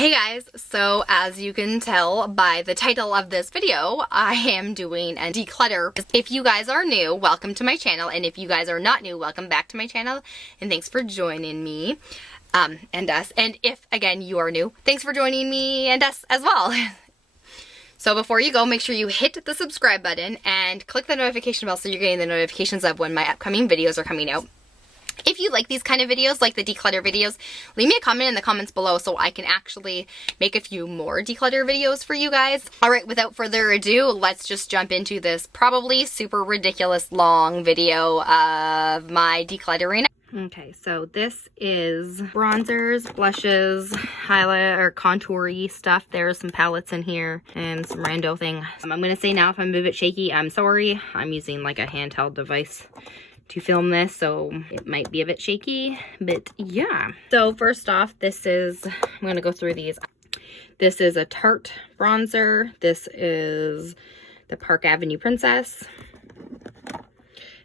Hey guys, so as you can tell by the title of this video, I am doing a declutter. If you guys are new, welcome to my channel, and if you guys are not new, welcome back to my channel, and thanks for joining me, and us. And if, again, you are new, thanks for joining me and us as well. So before you go, make sure you hit the subscribe button and click the notification bell so you're getting the notifications of when my upcoming videos are coming out. If you like these kind of videos, like the declutter videos, leave me a comment in the comments below so I can actually make a few more declutter videos for you guys. Alright, without further ado, let's just jump into this probably super ridiculous long video of my decluttering. Okay, so this is bronzers, blushes, highlight or contour-y stuff. There's some palettes in here and some rando thing. I'm going to say now if I'm a bit shaky, I'm sorry. I'm using like a handheld device to film this, so it might be a bit shaky, but yeah. So first off, this is, I'm gonna go through these. This is a Tarte bronzer. This is the Park Avenue Princess.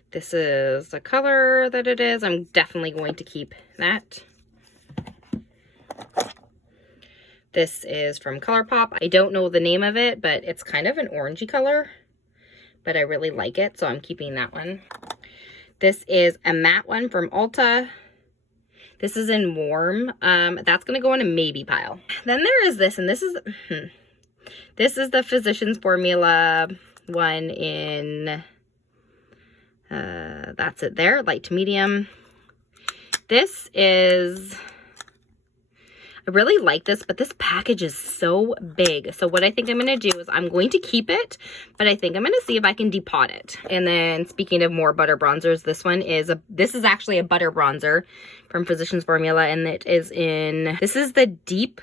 This is the color that it is. I'm definitely going to keep that. This is from ColourPop. I don't know the name of it, but it's kind of an orangey color, but I really like it, so I'm keeping that one. This is a matte one from Ulta. This is in warm. That's going to go in a maybe pile. Then there is this, and this is the Physicians Formula one in, that's it there, light to medium. This is, I really like this, but this package is so big. So what I think I'm going to do is I'm going to keep it, but I think I'm going to see if I can depot it. And then speaking of more butter bronzers, this is actually a butter bronzer from Physicians Formula, and it is in, this is the deep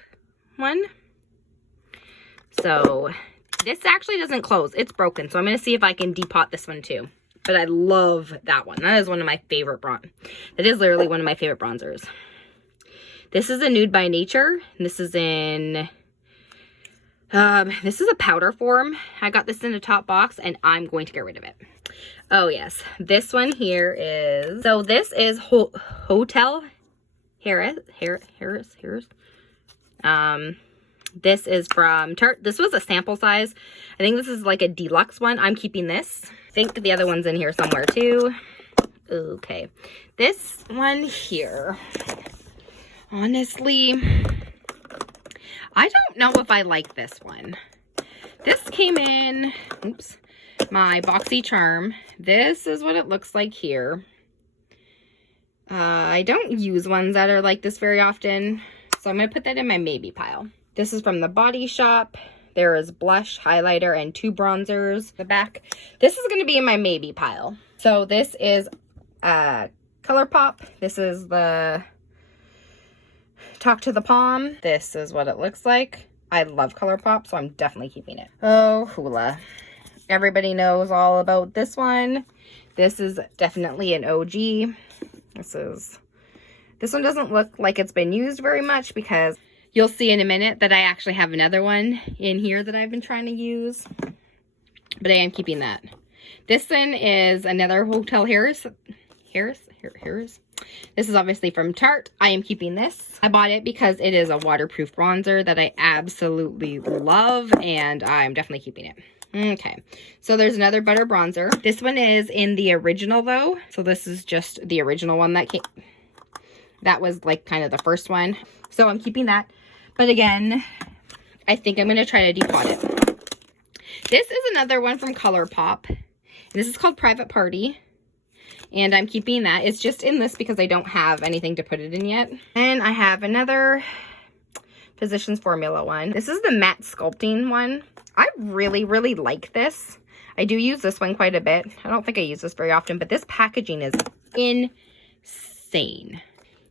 one. So this actually doesn't close. It's broken. So I'm going to see if I can depot this one too. But I love that one. That is one of my favorite that is literally one of my favorite bronzers. This is a Nude by Nature. This is in, this is a powder form. I got this in a top box and I'm going to get rid of it. Oh yes, this one here is, so this is Hotel Harris. This is from Tarte. This was a sample size. I think this is like a deluxe one. I'm keeping this. I think the other one's in here somewhere too. Okay, this one here. Honestly, I don't know if I like this one. This came in, oops, my Boxy Charm. This is what it looks like here. I don't use ones that are like this very often, so I'm going to put that in my maybe pile. This is from the Body Shop. There is blush, highlighter, and 2 bronzers. The back. This is going to be in my maybe pile. So this is ColourPop. This is the Talk to the Palm. This is what it looks like. I love ColourPop, so I'm definitely keeping it. Oh, Hoola. Everybody knows all about this one. This is definitely an OG. This one doesn't look like it's been used very much because you'll see in a minute that I actually have another one in here that I've been trying to use. But I am keeping that. This one is another Hotel Harris. This is obviously from Tarte. I am keeping this. I bought it because it is a waterproof bronzer that I absolutely love, and I'm definitely keeping it. Okay, so there's another butter bronzer. This one is in the original though, so this is just the original one that came. That was like kind of the first one, so I'm keeping that. But again, I think I'm going to try to depot it. This is another one from ColourPop. This is called Private Party. And I'm keeping that. It's just in this because I don't have anything to put it in yet. And I have another Physicians Formula one. This is the matte sculpting one. I really, really like this. I do use this one quite a bit. I don't think I use this very often, but this packaging is insane.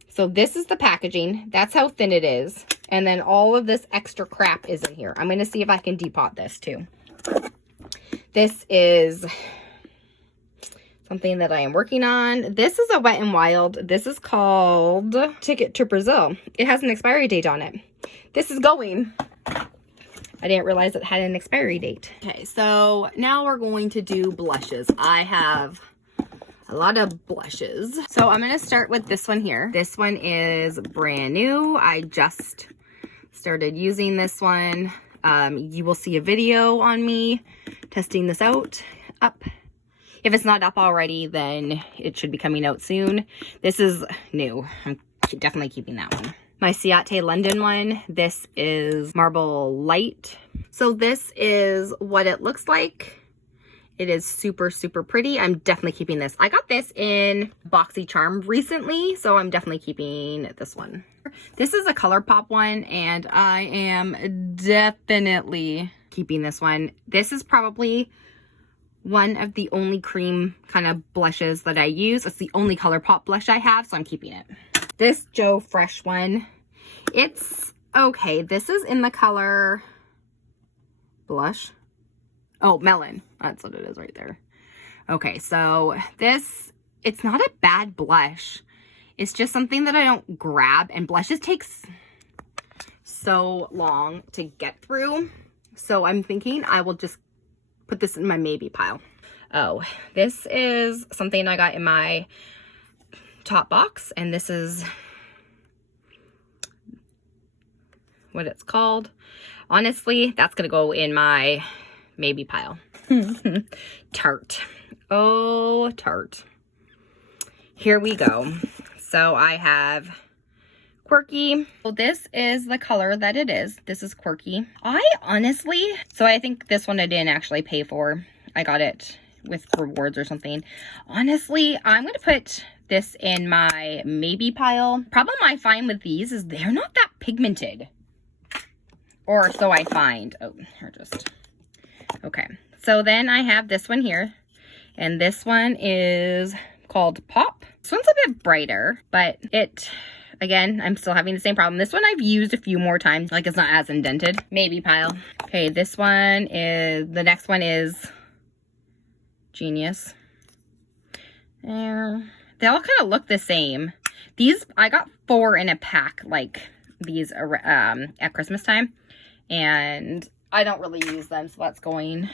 So this is the packaging. That's how thin it is. And then all of this extra crap is in here. I'm going to see if I can depot this too. This is something that I am working on. This is a Wet n Wild. This is called Ticket to Brazil. It has an expiry date on it. This is going. I didn't realize it had an expiry date. Okay, so now we're going to do blushes. I have a lot of blushes. So I'm going to start with this one here. This one is brand new. I just started using this one. You will see a video on me testing this out up. If it's not up already, then it should be coming out soon. This is new. I'm definitely keeping that one. My Ciate London one, this is Marble Light. So this is what it looks like. It is super, super pretty. I'm definitely keeping this. I got this in BoxyCharm recently, so I'm definitely keeping this one. This is a ColourPop one, and I am definitely keeping this one. This is probably one of the only cream kind of blushes that I use. It's the only ColourPop blush I have, so I'm keeping it. This Joe Fresh one, it's okay. This is in the color blush. Oh, Melon. That's what it is right there. Okay, so this, it's not a bad blush. It's just something that I don't grab, and blushes takes so long to get through. So I'm thinking I will just put this in my maybe pile. Oh, this is something I got in my top box, and this is what it's called. Honestly, that's gonna go in my maybe pile. Tarte. Oh, Tarte. Here we go. So I have Quirky. So this is the color that it is. This is Quirky. I honestly, so I think this one I didn't actually pay for. I got it with rewards or something. Honestly, I'm going to put this in my maybe pile. Problem I find with these is they're not that pigmented. Or so I find. Oh, here just. Okay. So then I have this one here. And this one is called Pop. This one's a bit brighter, but it, again, I'm still having the same problem. This one I've used a few more times, like it's not as indented. Maybe pile. Okay, this one is, the next one is Genius. And they all kind of look the same. These, I got 4 in a pack, like these at Christmas time. And I don't really use them, so that's going.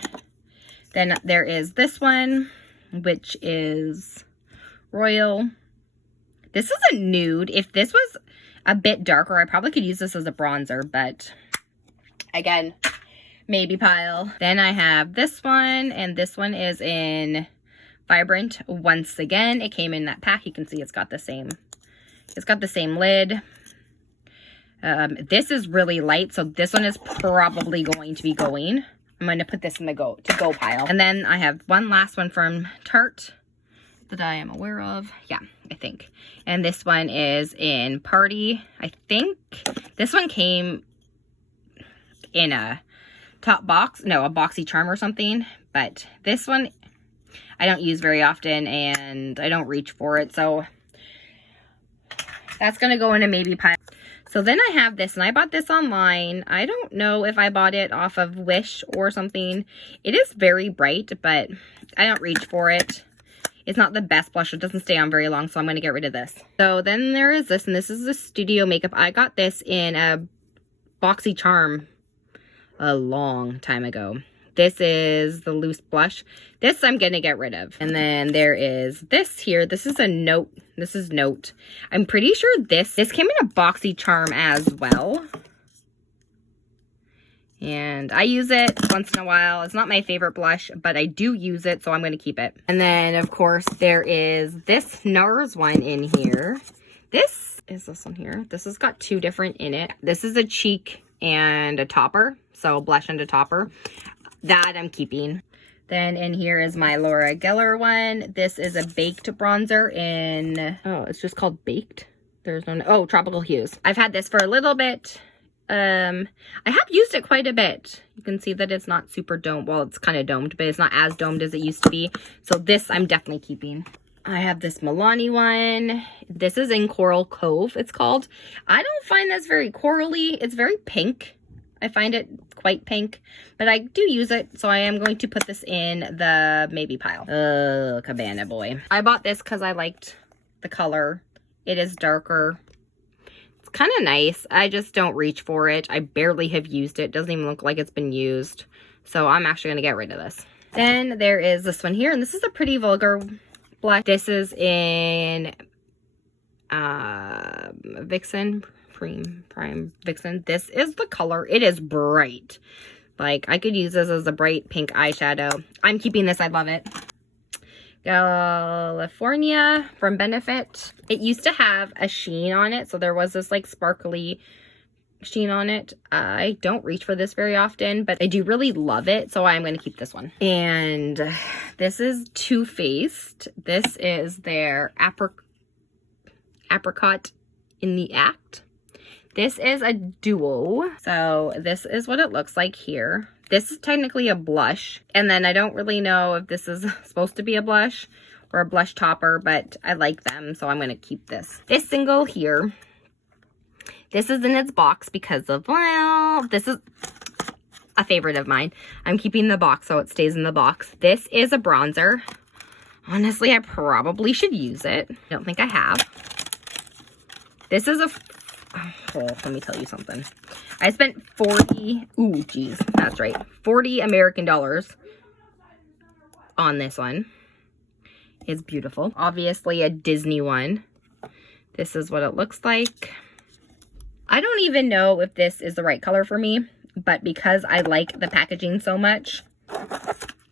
Then there is this one, which is Royal. This is a nude. If this was a bit darker, I probably could use this as a bronzer, but again, maybe pile. Then I have this one, and this one is in Vibrant. Once again, it came in that pack. You can see it's got the same lid. This is really light, so this one is probably going to be going. I'm going to put this in the go pile. And then I have one last one from Tarte that I am aware of. Yeah, I think. And this one is in Party. I think this one came in a top box. No, a BoxyCharm or something. But this one I don't use very often, and I don't reach for it. So that's going to go in a maybe pile. So then I have this, and I bought this online. I don't know if I bought it off of Wish or something. It is very bright, but I don't reach for it. It's not the best blush. It doesn't stay on very long, so I'm going to get rid of this. So then there is this, and this is the Studio Makeup. I got this in a BoxyCharm a long time ago. This is the loose blush. This I'm going to get rid of. And then there is this here. This is a Note. This is Note. I'm pretty sure this came in a BoxyCharm as well. And I use it once in a while. It's not my favorite blush, but I do use it, so I'm going to keep it. And then, of course, there is this NARS one in here. This is this one here. This has got 2 different in it. This is a cheek and a topper. So blush and a topper. That I'm keeping. Then in here is my Laura Geller one. This is a baked bronzer in, oh, it's just called Baked. There's no, oh, Tropical Hues. I've had this for a little bit. I have used it quite a bit. You can see that it's not super domed. Well, it's kind of domed, but it's not as domed as it used to be. So this I'm definitely keeping. I have this Milani one. This is in Coral Cove, it's called. I don't find this very corally. It's very pink. I find it quite pink, but I do use it, so I am going to put this in the maybe pile. Oh, Cabana Boy. I bought this because I liked the color. It is darker. It's kind of nice. I just don't reach for it. I barely have used it. Doesn't even look like it's been used. So I'm actually going to get rid of this. Then there is this one here, and this is a Pretty Vulgar blush. This is in Vixen Cream Prime Vixen. This is the color. It is bright. Like, I could use this as a bright pink eyeshadow. I'm keeping this. I love it. California from Benefit. It used to have a sheen on it, so there was this like sparkly sheen on it. I don't reach for this very often, but I do really love it, so I'm going to keep this one. And this is Too Faced. This is their Apricot in the Act. This is a duo, so this is what it looks like here. This is technically a blush, and then I don't really know if this is supposed to be a blush or a blush topper, but I like them, so I'm going to keep this. This single here, this is in its box because of, well, this is a favorite of mine. I'm keeping the box so it stays in the box. This is a bronzer. Honestly, I probably should use it. I don't think I have. This is a, oh, let me tell you something. I spent 40, ooh, geez, that's right, 40 American dollars on this one. It's beautiful. Obviously a Disney one. This is what it looks like. I don't even know if this is the right color for me, but because I like the packaging so much,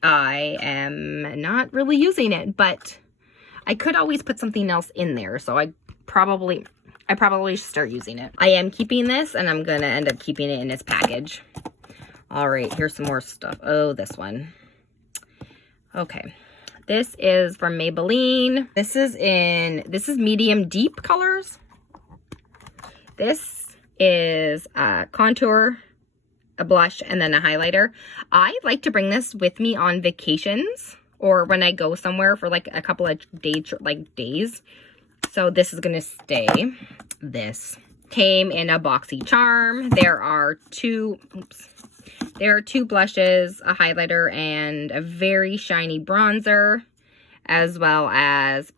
I am not really using it, but I could always put something else in there, so I probably should start using it. I am keeping this, and I'm going to end up keeping it in its package. All right, here's some more stuff. Oh, this one. Okay. This is from Maybelline. This is medium deep colors. This is a contour, a blush, and then a highlighter. I like to bring this with me on vacations or when I go somewhere for like a couple of days. So this is going to stay. This came in a boxy charm. There are two blushes, a highlighter, and a very shiny bronzer, as well as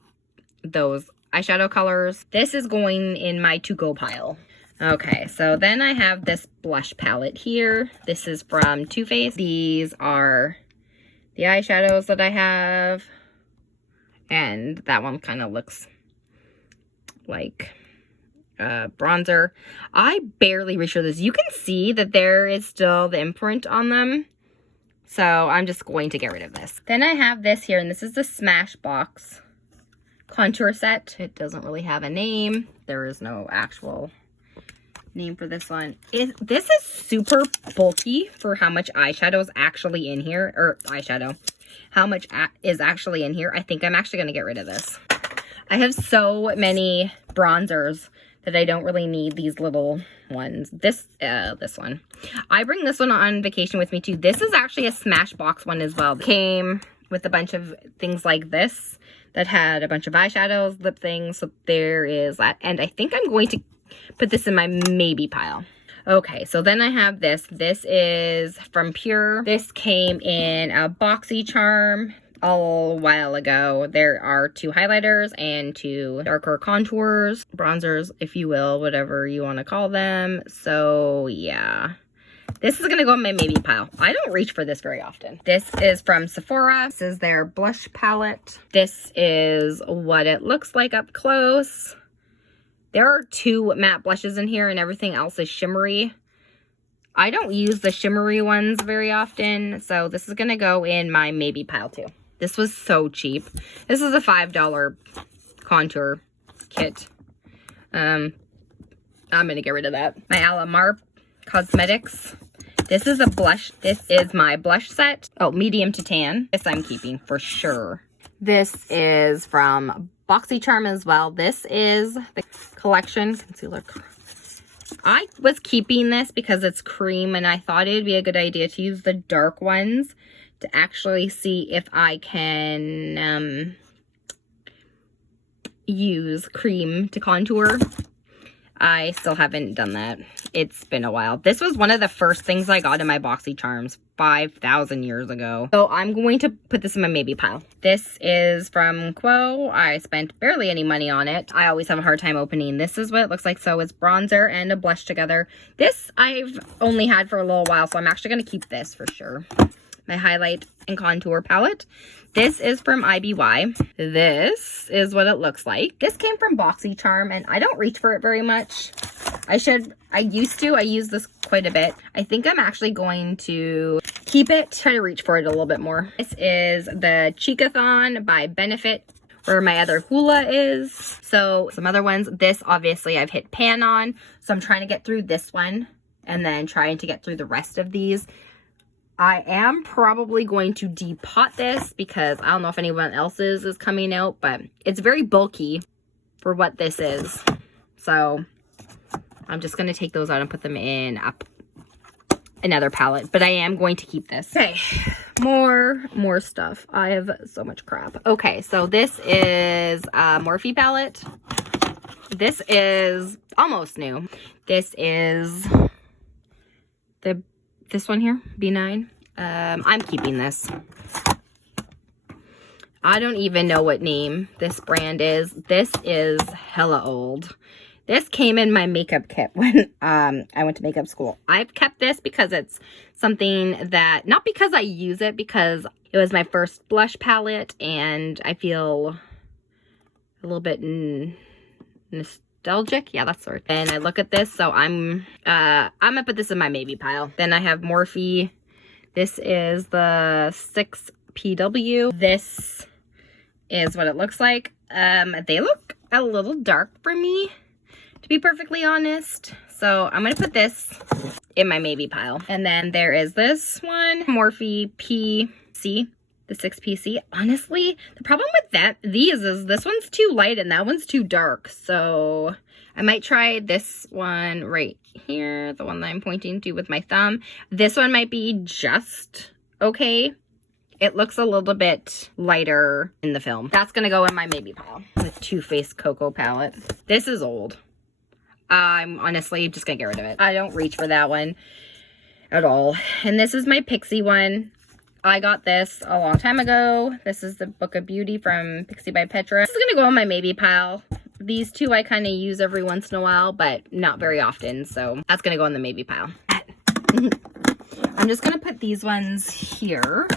those eyeshadow colors. This is going in my to-go pile. Okay, so then I have this blush palette here. This is from Too Faced. These are the eyeshadows that I have. And that one kind of looks like bronzer. I barely reach for this. You can see that there is still the imprint on them. So I'm just going to get rid of this. Then I have this here, and this is the Smashbox contour set. It doesn't really have a name. There is no actual name for this one. This is super bulky for how much eyeshadow is actually in here, or how much is actually in here. I think I'm actually going to get rid of this. I have so many bronzers that I don't really need these little ones. This one. I bring this one on vacation with me too. This is actually a Smashbox one as well. It came with a bunch of things like this that had a bunch of eyeshadows, lip things. So there is that. And I think I'm going to put this in my maybe pile. Okay, so then I have this. This is from Pure. This came in a boxy charm a while ago. There are 2 highlighters and 2 darker contours, bronzers, if you will, whatever you want to call them. So yeah, this is going to go in my maybe pile. I don't reach for this very often. This is from Sephora. This is their blush palette. This is what it looks like up close. There are 2 matte blushes in here and everything else is shimmery. I don't use the shimmery ones very often, so this is going to go in my maybe pile too. This was so cheap. This is a $5 contour kit. I'm going to get rid of that. My Alamar Cosmetics. This is a blush. This is my blush set. Oh, medium to tan. This I'm keeping for sure. This is from BoxyCharm as well. This is the collection concealer. I was keeping this because it's cream and I thought it'd be a good idea to use the dark ones to actually see if I can use cream to contour. I still haven't done that. It's been a while. This was one of the first things I got in my BoxyCharms 5,000 years ago. So I'm going to put this in my maybe pile. This is from Quo. I spent barely any money on it. I always have a hard time opening. This is what it looks like. So it's bronzer and a blush together. This I've only had for a little while, so I'm actually going to keep this for sure. My highlight and contour palette. This is from IBY. This is what it looks like. This came from BoxyCharm, and I don't reach for it very much. I use this quite a bit. I think I'm actually going to keep it, try to reach for it a little bit more. This is the Cheekathon by Benefit, where my other hula is. So some other ones, this obviously I've hit pan on. So I'm trying to get through this one and then trying to get through the rest of these. I am probably going to depot this because I don't know if anyone else's is coming out, but it's very bulky for what this is. So I'm just going to take those out and put them in another palette, but I am going to keep this. Okay, more stuff. I have so much crap. Okay, so this is a Morphe palette. This is almost new. This is this one here, B9. I'm keeping this. I don't even know what name this brand is. This is hella old. This came in my makeup kit when I went to makeup school. I've kept this because it's something that, not because I use it, because it was my first blush palette and I feel a little bit nostalgic. Yeah, that's the word. And I look at this, so I'm gonna put this in my maybe pile. Then I have Morphe. This is the 6PW. This is what it looks like. They look a little dark for me, to be perfectly honest. So I'm gonna put this in my maybe pile. And then there is this one, Morphe PC, the 6PC. Honestly, the problem with these is this one's too light and that one's too dark. So I might try this one right here, the one that I'm pointing to with my thumb. This one might be just okay. It looks a little bit lighter in the film. That's gonna go in my maybe pile. The Too Faced Cocoa palette. This is old. I'm honestly just gonna get rid of it. I don't reach for that one at all. And this is my Pixie one. I got this a long time ago. This is the Book of Beauty from Pixie by Petra. This is gonna go in my maybe pile. These two I kind of use every once in a while, but not very often. So that's gonna go in the maybe pile. I'm just gonna put these ones here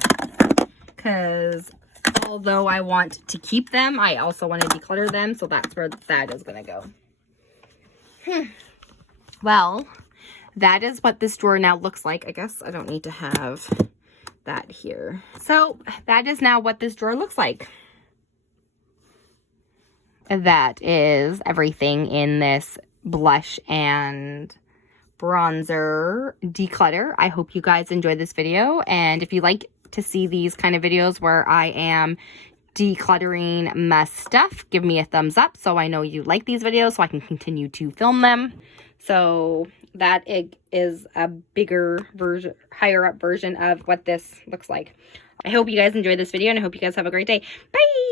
because although I want to keep them, I also want to declutter them. So that's where that is gonna go. Well, that is what this drawer now looks like. I guess I don't need to have that here. So that is now what this drawer looks like. That is everything in this blush and bronzer declutter. I hope you guys enjoyed this video. And if you like to see these kind of videos where I am decluttering my stuff, give me a thumbs up so I know you like these videos so I can continue to film them. So that is a bigger version, higher up version of what this looks like. I hope you guys enjoyed this video and I hope you guys have a great day. Bye!